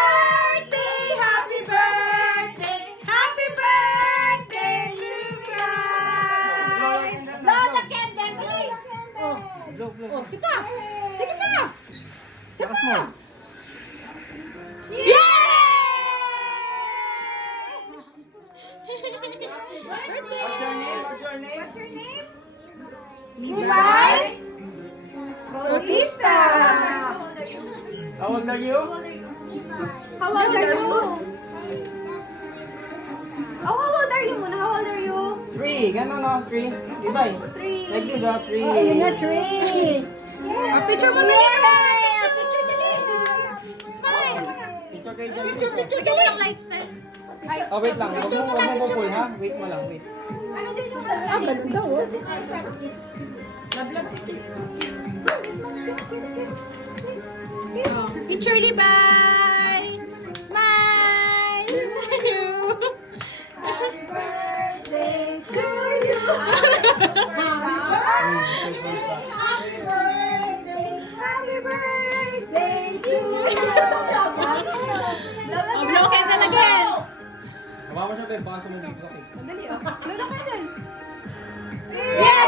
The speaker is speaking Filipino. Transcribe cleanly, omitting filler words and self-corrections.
birthday! Happy birthday! Happy birthday to Brian! Lola Kendall! Tuloy! Oh, sige pa! Sige pa! Sige pa! Yay! What's your name? What's your name? Levi Bautista. How old are you? How old are you? Oh, how old are you muna? How old are you? 3. Gano'n no? 3. Iba eh. 3. Like this, 3. Oh, ayun na, 3. Picture mo dali. Picture dali. Smile. Picture kayo dyan. Picture mo ng lights na. Oh, wait lang. Huwag mo pull ha. Wait mo lang. Wait. Ano din yung sa balon daw? Love si kiss. Kiss. Picture Libay. Smile. Happy birthday to you. Happy birthday to you. Blow candle again. Hawa mo siya, pero baka sumubig sa akin. Madali, oh. Lola Kendall. Yay!